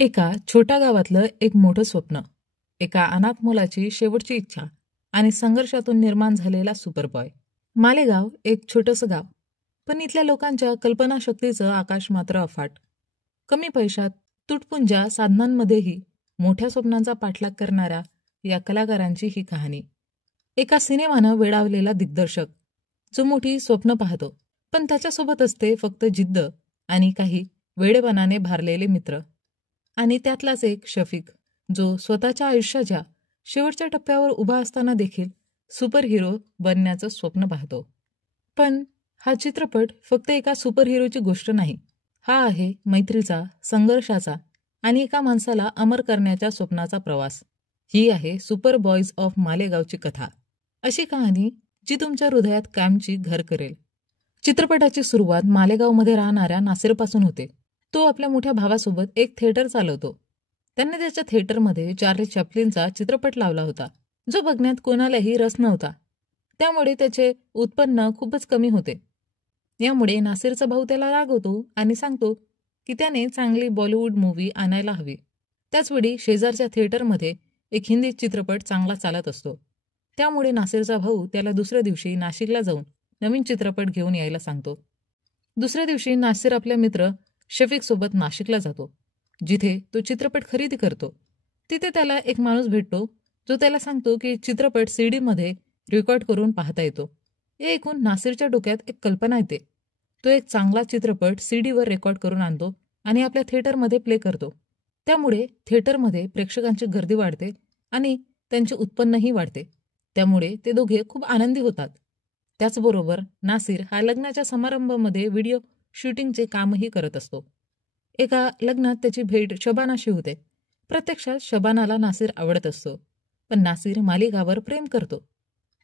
एका छोट्या गावातलं एक मोठं स्वप्न, एका अनाथ मुलाची शेवटची इच्छा आणि संघर्षातून निर्माण झालेला सुपरबॉय. मालेगाव एक छोटंसं गाव, पण इथल्या लोकांच्या कल्पनाशक्तीचं आकाश मात्र अफाट. कमी पैशात, तुटपुंज्या साधनांमध्येही मोठ्या स्वप्नांचा पाठलाग करणाऱ्या या कलाकारांची ही कहाणी. एका सिनेमानं वेडावलेला दिग्दर्शक, जो मोठी स्वप्न पाहतो, पण त्याच्यासोबत असते फक्त जिद्द आणि काही वेडेपणाने भारलेले मित्र. आणि त्यातलाच एक शफीक, जो स्वतःच्या आयुष्याच्या शेवटच्या टप्प्यावर उभा असताना देखील सुपर हिरो बनण्याचं स्वप्न पाहतो. पण हा चित्रपट फक्त एका सुपर हिरोची गोष्ट नाही. हा आहे मैत्रीचा, संघर्षाचा आणि एका माणसाला अमर करण्याच्या स्वप्नाचा प्रवास. ही आहे सुपर बॉयज ऑफ मालेगावची कथा. अशी कहाणी जी तुमच्या हृदयात कायमची घर करेल. चित्रपटाची सुरुवात मालेगावमध्ये राहणाऱ्या नासिरपासून होते. तो आपल्या मोठ्या भावासोबत एक थिएटर चालवतो. त्यांनी त्याच्या थिएटरमध्ये चार्ली चॅप्लिनचा चित्रपट लावला होता, जो बघण्यात कोणालाही रस नव्हता. त्यामुळे त्याचे उत्पन्न खूपच कमी होते. यामुळे नासिरचा भाऊ त्याला रागवतो आणि सांगतो की त्याने चांगली बॉलिवूड मूव्ही आणायला हवी. त्याचवेळी शेजारच्या थिएटरमध्ये एक हिंदी चित्रपट चांगला चालत असतो. त्यामुळे नासिरचा भाऊ त्याला दुसऱ्या दिवशी नाशिकला जाऊन नवीन चित्रपट घेऊन यायला सांगतो. दुसऱ्या दिवशी नासिर आपल्या मित्र शफीक सोबत नाशिकला जातो, जिथे तो चित्रपट खरेदी करतो. तिथे त्याला एक माणूस भेटतो, जो त्याला सांगतो की चित्रपट CD मध्ये रेकॉर्ड करून पाहता येतो. हे ऐकून नासिरच्या डोक्यात एक कल्पना येते. तो एक चांगला चित्रपट CD वर रेकॉर्ड करून आणतो आणि आपल्या थिएटरमध्ये प्ले करतो. त्यामुळे थिएटरमध्ये प्रेक्षकांची गर्दी वाढते आणि त्यांचे उत्पन्नही वाढते. त्यामुळे ते दोघे खूप आनंदी होतात. त्याचबरोबर नासिर हा लग्नाच्या समारंभामध्ये व्हिडिओ शूटिंगचे कामही करत असतो. एका लग्नात त्याची भेट शबानाशी होते. प्रत्यक्षात शबानाला नासिर आवडत असतो, पण नासिर मालिकावर प्रेम करतो.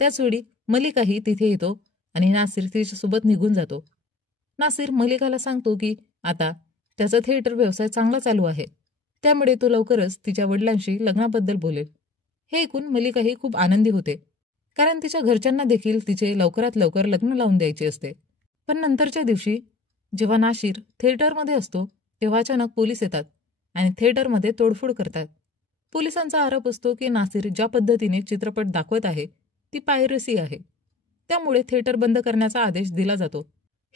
त्याचवेळी मलिकाही तिथे येतो आणि नासिर तिच्यासोबत निघून जातो. नासिर मलिकाला सांगतो की आता त्याचा थिएटर व्यवसाय चांगला चालू आहे, त्यामुळे तो लवकरच तिच्या वडिलांशी लग्नाबद्दल बोलेल. हे ऐकून मलिकाही खूप आनंदी होते, कारण तिच्या घरच्यांना देखील तिचे लवकरात लवकर लग्न लावून द्यायचे असते. पण नंतरच्या दिवशी जेव्हा नासिर थिएटरमध्ये असतो, तेव्हा अचानक पोलीस येतात आणि थिएटरमध्ये तोडफोड करतात. पोलिसांचा आरोप असतो की नासिर ज्या पद्धतीने चित्रपट दाखवत आहे ती पायरसी आहे. त्यामुळे थिएटर बंद करण्याचा आदेश दिला जातो.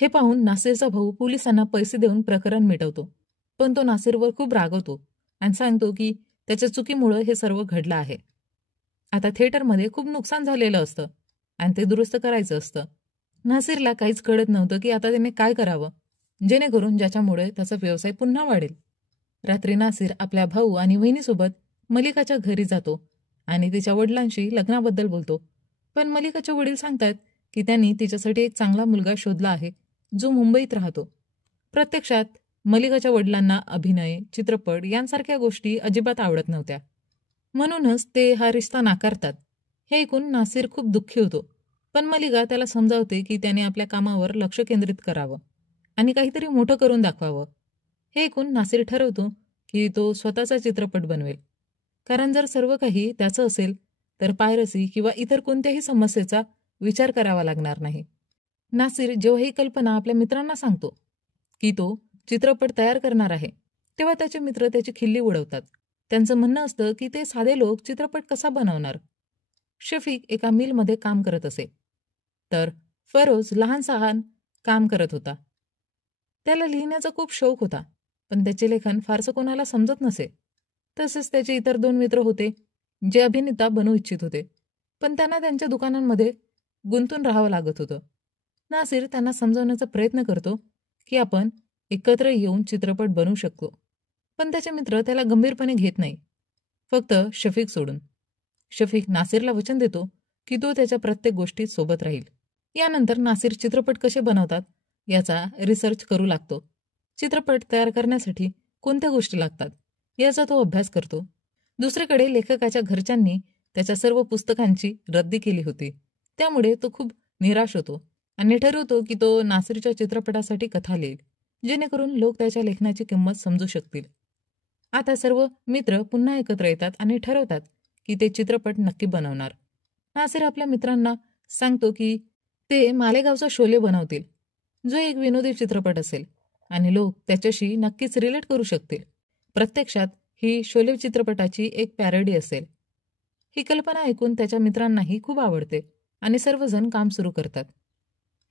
हे पाहून नासिरचा भाऊ पोलिसांना पैसे देऊन प्रकरण मिटवतो. पण तो नासिरवर खूप रागवतो आणि सांगतो की त्याच्या चुकीमुळे हे सर्व घडलं आहे. आता थिएटरमध्ये खूप नुकसान झालेलं असतं आणि ते दुरुस्त करायचं असतं. नासिरला काहीच कळत नव्हतं की आता त्याने काय करावं, जेणेकरून ज्याच्यामुळे त्याचा व्यवसाय पुन्हा वाढेल. रात्री नासिर आपल्या भाऊ आणि वहिनीसोबत मलिकाच्या घरी जातो आणि तिच्या वडिलांशी लग्नाबद्दल बोलतो. पण मलिकाचे वडील सांगतात की त्यांनी तिच्यासाठी एक चांगला मुलगा शोधला आहे, जो मुंबईत राहतो. प्रत्यक्षात मलिकाच्या वडिलांना अभिनय, चित्रपट यांसारख्या गोष्टी अजिबात आवडत नव्हत्या. म्हणूनच ते हा रिश्ता नाकारतात. हे ऐकून नासिर खूप दुःखी होतो. पण मलिका त्याला समजावते की त्याने आपल्या कामावर लक्ष केंद्रित करावं आणि काहीतरी मोठं करून दाखवावं. हे ऐकून नासिर ठरवतो की तो स्वतःचा चित्रपट बनवेल. कारण जर सर्व काही त्याचं असेल तर पायरसी किंवा इतर कोणत्याही समस्येचा विचार करावा लागणार नाही. नासिर जेव्हा ही कल्पना आपल्या मित्रांना सांगतो की तो चित्रपट तयार करणार आहे, तेव्हा त्याचे मित्र त्याची खिल्ली उडवतात. त्यांचं म्हणणं असतं की ते साधे लोक चित्रपट कसा बनवणार. शफीक एका मिलमध्ये काम करत असे, तर फरोज लहान सहान काम करत होता. त्याला लिहिण्याचा खूप शौक होता, पण त्याचे लेखन फारसं कोणाला समजत नसे. तसेच त्याचे इतर 2 मित्र होते, जे अभिनेता बनू इच्छित होते, पण त्यांना त्यांच्या दुकानांमध्ये गुंतून राहावं लागत होतं. नासिर त्यांना समजावण्याचा प्रयत्न करतो की आपण एकत्र येऊन चित्रपट बनवू शकतो. पण त्याचे मित्र त्याला गंभीरपणे घेत नाही, फक्त शफीक सोडून. शफीक नासिरला वचन देतो की तो त्याच्या प्रत्येक गोष्टीत सोबत राहील. यानंतर नासिर चित्रपट कसे बनवतात याचा रिसर्च करू लागतो. चित्रपट तयार करण्यासाठी कोणत्या गोष्टी लागतात याचा तो अभ्यास करतो. दुसरीकडे लेखकाच्या घरच्यांनी त्याच्या सर्व पुस्तकांची रद्दी केली होती. त्यामुळे तो खूप निराश होतो आणि ठरवतो की तो नासिरच्या चित्रपटासाठी कथा लिहिल, जेणेकरून लोक त्याच्या लेखनाची किंमत समजू शकतील. आता सर्व मित्र पुन्हा एकत्र येतात आणि ठरवतात की ते चित्रपट नक्की बनवणार. नासिर आपल्या मित्रांना सांगतो की ते मालेगावचा शोले बनवतील, जो एक विनोदी चित्रपट असेल आणि लोक त्याच्याशी नक्कीच रिलेट करू शकतील. प्रत्यक्षात ही शोले चित्रपटाची एक पॅरडी असेल. ही कल्पना ऐकून त्याच्या मित्रांनाही खूप आवडते आणि सर्वजण काम सुरू करतात.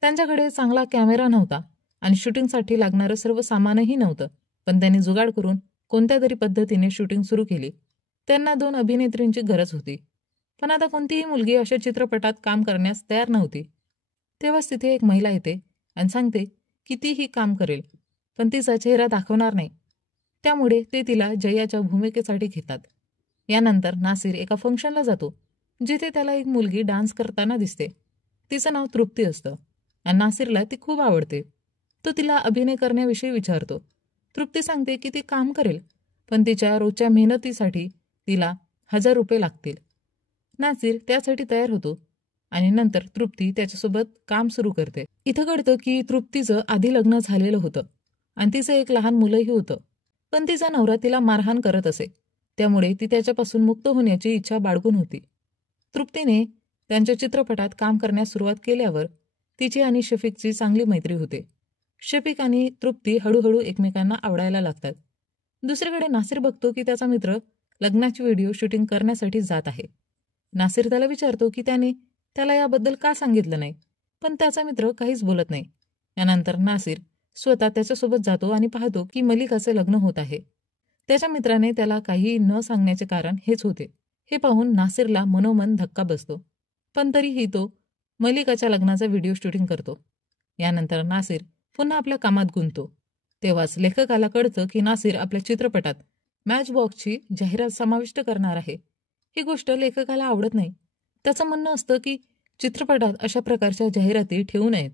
त्यांच्याकडे चांगला कॅमेरा नव्हता आणि शूटिंगसाठी लागणारं सर्व सामानही नव्हतं, पण त्यांनी जुगाड करून कोणत्या तरी पद्धतीने शूटिंग सुरू केली. त्यांना 2 अभिनेत्रींची गरज होती, पण आता कोणतीही मुलगी अशा चित्रपटात काम करण्यास तयार नव्हती. तेव्हाच तिथे एक महिला येते आणि सांगते की तीही काम करेल, पण तिचा चेहरा दाखवणार नाही. त्यामुळे ते तिला जयाच्या भूमिकेसाठी घेतात. यानंतर नासिर एका फंक्शनला जातो, जिथे त्याला एक मुलगी डान्स करताना दिसते. तिचं नाव तृप्ती असतं आणि नासिरला ती खूप आवडते. तो तिला अभिनय करण्याविषयी विचारतो. तृप्ती सांगते की ती काम करेल, पण तिच्या रोजच्या मेहनतीसाठी तिला ₹1000 लागतील. नासिर त्यासाठी तयार होतो आणि नंतर तृप्ती त्याच्यासोबत काम सुरू करते. इथं कळतं की तृप्तीचं आधी लग्न झालेलं होतं आणि तिचं एक लहान मुलंही होतं, पण तिचा नवरा तिला मारहाण करत असे. त्यामुळे ती त्याच्यापासून मुक्त होण्याची इच्छा बाळगून होती. तृप्तीने त्यांच्या चित्रपटात काम करण्यास सुरुवात केल्यावर तिची आणि शफीकची चांगली मैत्री होते. शफीक आणि तृप्ती हळूहळू एकमेकांना आवडायला लागतात. दुसरीकडे नासिर बघतो की त्याचा मित्र लग्नाची व्हिडिओ शूटिंग करण्यासाठी जात आहे. नासिर त्याला विचारतो की त्याने त्याला याबद्दल का सांगितलं नाही, पण त्याचा मित्र काहीच बोलत नाही. यानंतर नासिर स्वतः त्याच्यासोबत जातो आणि पाहतो की मलिकाचं लग्न होत आहे. त्याच्या मित्राने त्याला काही न सांगण्याचे कारण हेच होते. हे पाहून नासिरला मनोमन धक्का बसतो, पण तरीही तो मलिकाच्या लग्नाचा व्हिडिओ शूटिंग करतो. यानंतर नासिर पुन्हा आपल्या कामात गुंततो. तेव्हाच लेखकाला कळतं की नासिर आपल्या चित्रपटात मॅचबॉक्सची जाहिरात समाविष्ट करणार आहे. ही गोष्ट लेखकाला आवडत नाही. त्याचं म्हणणं असतं की चित्रपटात अशा प्रकारच्या जाहिराती ठेवू नयेत.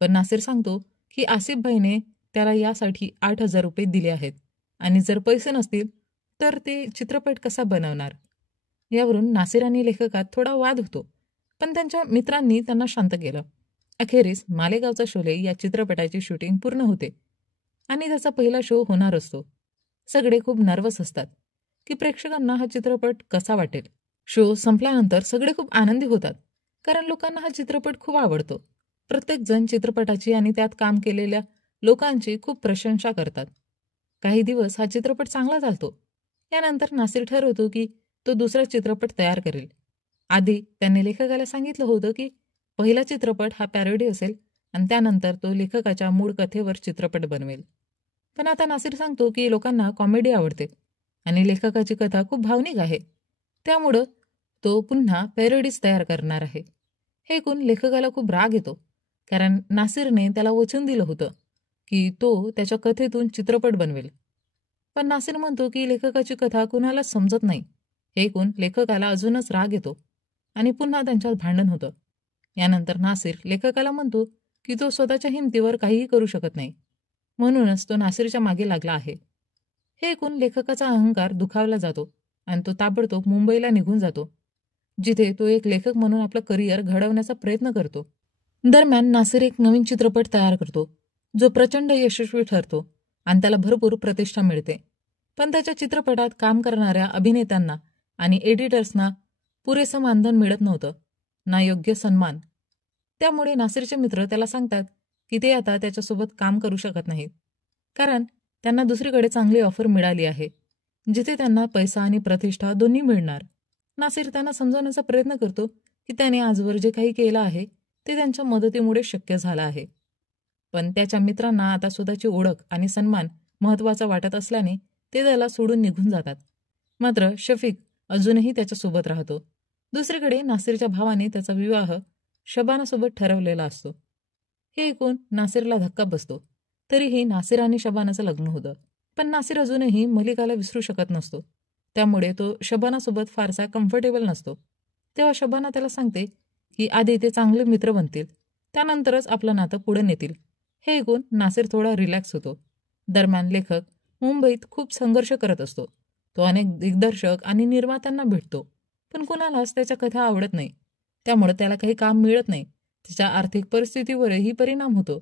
पण नासिर सांगतो की आसिफ भाईने त्याला यासाठी ₹8000 दिले आहेत आणि जर पैसे नसतील तर ते चित्रपट कसा बनवणार. यावरून नासिर आणि लेखकात थोडा वाद होतो, पण त्यांच्या मित्रांनी त्यांना शांत केलं. अखेरीस मालेगावचा शोले या चित्रपटाची शूटिंग पूर्ण होते आणि त्याचा पहिला शो होणार असतो. सगळे खूप नर्वस असतात की प्रेक्षकांना हा चित्रपट कसा वाटेल. शो संपल्यानंतर सगळे खूप आनंदी होतात, कारण लोकांना हा चित्रपट खूप आवडतो. प्रत्येक जण चित्रपटाची आणि त्यात काम केलेल्या लोकांची खूप प्रशंसा करतात. काही दिवस हा चित्रपट चांगला चालतो. यानंतर नासिर ठरवतो की तो दुसरा चित्रपट तयार करेल. आधी त्याने लेखकाला सांगितलं होतं की पहिला चित्रपट हा पॅरोडी असेल आणि त्यानंतर तो लेखकाच्या मूळ कथेवर चित्रपट बनवेल. पण आता नासिर सांगतो की लोकांना कॉमेडी आवडते आणि लेखकाची कथा खूप भावनिक आहे. त्यामुळं तो पुन्हा पॅरोडीज तयार करणार आहे. हे ऐकून लेखकाला खूप राग येतो, कारण नासिरने त्याला वचन दिलं होतं की तो त्याच्या कथेतून चित्रपट बनवेल. पण नासिर म्हणतो की लेखकाची कथा कुणाला समजत नाही. हे ऐकून लेखकाला अजूनच राग येतो आणि पुन्हा त्यांच्यात भांडण होतं. यानंतर नासिर लेखकाला म्हणतो की तो स्वतःच्या हिमतीवर काहीही करू शकत नाही, म्हणूनच तो नासिरच्या मागे लागला आहे. हे ऐकून लेखकाचा अहंकार दुखावला जातो आणि तो ताबडतोब मुंबईला निघून जातो, जिथे तो एक लेखक म्हणून आपलं करिअर घडवण्याचा प्रयत्न करतो. दरम्यान नासिर एक नवीन चित्रपट तयार करतो, जो प्रचंड यशस्वी ठरतो आणि त्याला भरपूर प्रतिष्ठा मिळते. पण त्याच्या चित्रपटात काम करणाऱ्या अभिनेत्यांना आणि एडिटर्सना पुरेसं मानधन मिळत नव्हतं, ना योग्य सन्मान. त्यामुळे नासिरचे मित्र त्याला सांगतात की ते आता त्याच्यासोबत काम करू शकत नाहीत, कारण त्यांना दुसरीकडे चांगली ऑफर मिळाली आहे, जिथे त्यांना पैसा आणि प्रतिष्ठा दोन्ही मिळणार. नासिर त्यांना समजावण्याचा प्रयत्न करतो की त्याने आजवर जे काही केलं आहे ते त्यांच्या मदतीमुळे शक्य झालं आहे. पण त्याच्या मित्रांना आता स्वतःची ओळख आणि सन्मान महत्त्वाचा वाटत असल्याने ते त्याला सोडून निघून जातात. मात्र शफीक अजूनही त्याच्यासोबत राहतो. दुसरीकडे नासिरच्या भावाने त्याचा विवाह शबानासोबत ठरवलेला असतो. हे ऐकून नासिरला धक्का बसतो. तरीही नासिर आणि शबानाचं लग्न होतं, पण नासिर अजूनही मलिकाला विसरू शकत नसतो. त्यामुळे तो शबानासोबत फारसा कम्फर्टेबल नसतो. तेव्हा शबाना त्याला सांगते की आधी ते चांगले मित्र बनतील, त्यानंतरच आपलं नातं पुढे नेतील. हे ऐकून नासिर थोडा रिलॅक्स होतो. दरम्यान लेखक मुंबईत खूप संघर्ष करत असतो. तो अनेक दिग्दर्शक आणि निर्मात्यांना भेटतो, पण कुणालाच त्याच्या कथा आवडत नाही. त्यामुळे त्याला काही काम मिळत नाही. त्याच्या आर्थिक परिस्थितीवरही परिणाम होतो.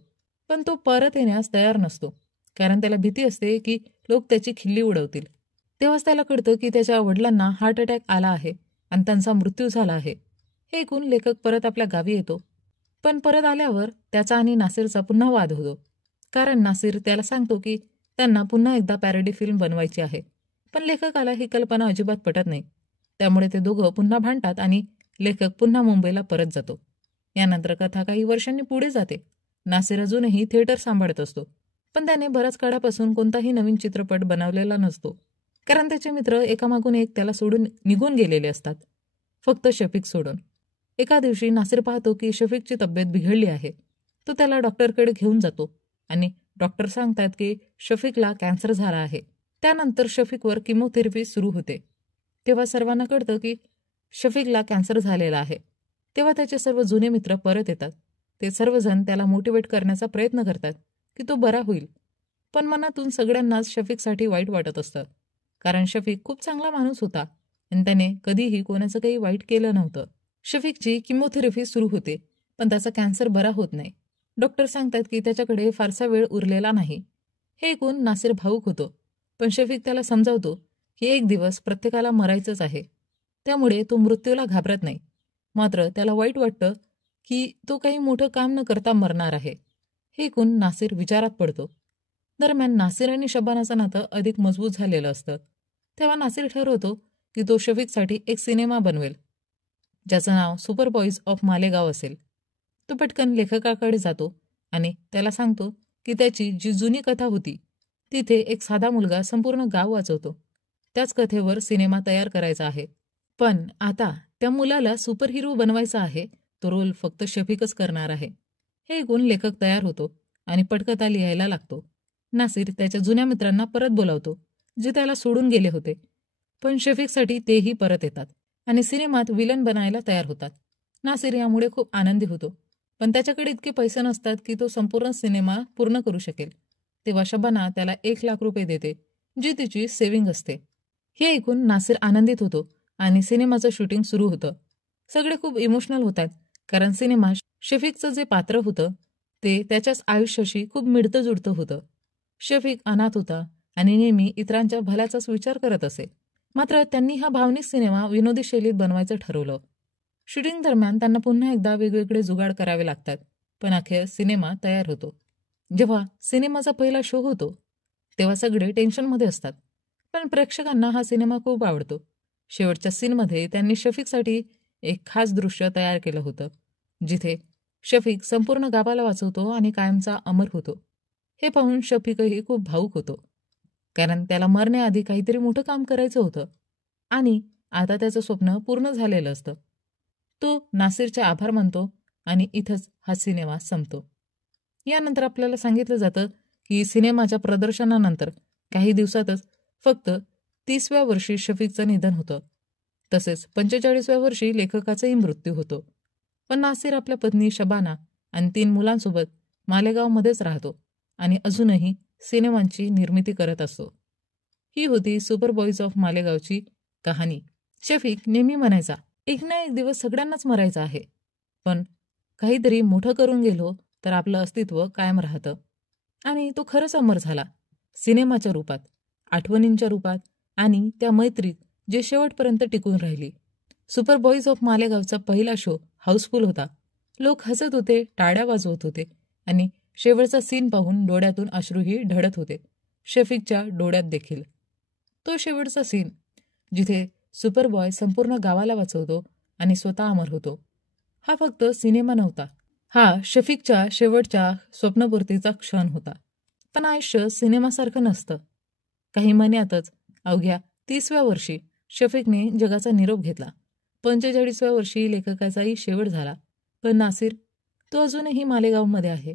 पण तो परत येण्यास तयार नसतो, कारण त्याला भीती असते की लोक त्याची खिल्ली उडवतील. तेव्हाच त्याला कळतं की त्याच्या वडिलांना हार्ट अटॅक आला आहे आणि त्यांचा मृत्यू झाला आहे. हे ऐकून लेखक परत आपल्या गावी येतो. पण परत आल्यावर त्याचा आणि नासिरचा पुन्हा वाद होतो, कारण नासिर त्याला सांगतो की त्यांना पुन्हा एकदा पॅरोडी फिल्म बनवायची आहे. पण लेखकाला ही कल्पना अजिबात पटत नाही. त्यामुळे ते दोघं पुन्हा भांडतात आणि लेखक पुन्हा मुंबईला परत जातो. यानंतर कथा काही वर्षांनी पुढे जाते. नासिर अजूनही थिएटर सांभाळत असतो. पण त्याने बऱ्याच काळापासून कोणताही नवीन चित्रपट बनवलेला नसतो. कारण त्याचे मित्र एकामागून एक त्याला सोडून निघून गेलेले असतात, फक्त शफीक सोडून. एका दिवशी नासिर पाहतो की शफीकची तब्येत बिघडली आहे. तो त्याला डॉक्टरकडे घेऊन जातो आणि डॉक्टर सांगतात की शफीकला कॅन्सर झाला आहे. त्यानंतर शफीकवर किमोथेरपी सुरू होते. तेव्हा सर्वांना कळतं की शफीकला कॅन्सर झालेला आहे. तेव्हा त्याचे सर्व जुने मित्र परत येतात. ते सर्वजण त्याला मोटिवेट करण्याचा प्रयत्न करतात की तो बरा होईल. पण मनातून सगळ्यांनाच शफीकसाठी वाईट वाटत असतं. कारण शफीक खूप चांगला माणूस होता आणि त्याने कधीही कोणाचं काही वाईट केलं नव्हतं. शफीकची किमोथेरपी सुरू होते, पण त्याचा कॅन्सर बरा होत नाही. डॉक्टर सांगतात की त्याच्याकडे फारसा वेळ उरलेला नाही. हे ऐकून नासिर भावूक होतो. पण शफीक त्याला समजावतो की एक दिवस प्रत्येकाला मरायचंच आहे. त्यामुळे तो मृत्यूला घाबरत नाही. मात्र त्याला वाईट वाटतं की तो काही मोठं काम न करता मरणार आहे. हे ऐकून नासिर विचारात पडतो. दरम्यान नासिर आणि शबानाचं नातं अधिक मजबूत झालेलं असतं. तेव्हा नासिर ठरवतो की तो शफीकसाठी एक सिनेमा बनवेल, ज्याचं नाव सुपर बॉईज ऑफ मालेगाव असेल. तो पटकन लेखकाकडे जातो आणि त्याला सांगतो की त्याची जी जुनी कथा होती, तिथे एक साधा मुलगा संपूर्ण गाव वाचवतो. त्याच कथेवर सिनेमा तयार करायचा आहे. पण आता त्या मुलाला सुपर हिरो बनवायचा आहे. तो रोल फक्त शफीकच करणार आहे. हे ऐकून लेखक तयार होतो आणि पटकथा लिहायला लागतो. नासिर त्याच्या जुन्या मित्रांना परत बोलावतो, जे त्याला सोडून गेले होते. पण शफीकसाठी तेही परत येतात आणि सिनेमात विलन बनायला तयार होतात. नासिर यामुळे खूप आनंदी होतो. पण त्याच्याकडे इतके पैसे नसतात की तो संपूर्ण सिनेमा पूर्ण करू शकेल. तेव्हा शबाना त्याला 1,00,000 रुपये देते, जी तिची सेव्हिंग असते. हे ऐकून नासिर आनंदित होतो आणि सिनेमाचं शूटिंग सुरू होतं. सगळे खूप इमोशनल होतात, कारण सिनेमा शफीकचं जे पात्र होतं ते त्याच्याच आयुष्याशी खूप मिळतं जुळतं होतं. शफीक अनाथ होता आणि नेहमी इतरांच्या भल्याचाच विचार करत असे. मात्र त्यांनी हा भावनिक सिनेमा विनोदी शैलीत बनवायचं ठरवलं. शूटिंग दरम्यान त्यांना पुन्हा एकदा वेगवेगळे जुगाड करावे लागतात, पण अखेर सिनेमा तयार होतो. जेव्हा सिनेमाचा पहिला शो होतो तेव्हा सगळे टेन्शनमध्ये असतात. पण प्रेक्षकांना हा सिनेमा खूप आवडतो. शेवटच्या सीनमध्ये त्यांनी शफीकसाठी एक खास दृश्य तयार केलं होतं, जिथे शफीक संपूर्ण गावाला वाचवतो आणि कायमचा अमर होतो. हे पाहून शफीकही खूप भावूक होतो, कारण त्याला मरण्याआधी काहीतरी मोठं काम करायचं होतं आणि आता त्याचं स्वप्न पूर्ण झालेलं असतं. तो नासिरचे आभार मानतो आणि इथंच हा सिनेमा संपतो. यानंतर आपल्याला सांगितलं जातं की सिनेमाच्या प्रदर्शनानंतर काही दिवसातच फक्त 30व्या वर्षी शफीकचं निधन होतं. तसेच 45व्या वर्षी लेखकाचाही मृत्यू होतो. पण नासिर आपल्या पत्नी शबाना आणि 3 मुलांसोबत मालेगावमध्येच राहतो आणि अजूनही सिनेमांची निर्मिती करत असतो. ही होती सुपर बॉईज ऑफ मालेगावची कहाणी. शफीक नेहमी म्हणायचा, एक ना एक दिवस सगळ्यांनाच मरायचं आहे, पण काहीतरी मोठं करून गेलो तर आपलं अस्तित्व कायम राहतं. आणि तो खरंच अमर झाला. सिनेमाच्या रूपात, आठवणींच्या रूपात आणि त्या मैत्रीत जे शेवटपर्यंत टिकून राहिली. सुपर बॉईज ऑफ मालेगावचा पहिला शो हाऊसफुल होता. लोक हसत होते, टाळ्या वाजवत होते आणि शेवटचा सीन पाहून डोळ्यातून अश्रूही ढळत होते. शफीकच्या डोळ्यात देखील. तो शेवटचा सीन, जिथे सुपर बॉय संपूर्ण गावाला वाचवतो आणि स्वतः अमर होतो, हा फक्त सिनेमा नव्हता. हा शफीकच्या शेवटच्या स्वप्नपूर्तीचा क्षण होता. पण आयुष्य सिनेमासारखं नसतं. काही महिन्यातच अवघ्या 30व्या वर्षी शफीकने जगाचा निरोप घेतला. 45व्या वर्षी लेखकाचाही शेवट झाला. पण नासिर, तो अजूनही मालेगावमध्ये आहे.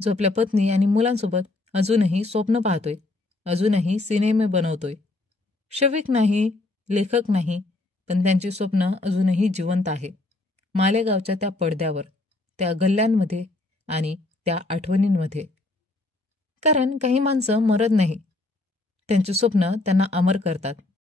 जो आपल्या पत्नी आणि मुलांसोबत अजूनही स्वप्न पाहतोय, अजूनही सिनेमे बनवतोय. शफीक नाही, लेखक नाही, पण त्यांची स्वप्न अजूनही जिवंत आहे. मालेगावच्या त्या पडद्यावर, त्या गल्ल्यांमध्ये आणि त्या आठवणींमध्ये. कारण काही माणसं मरत नाही, त्यांची स्वप्न त्यांना अमर करतात.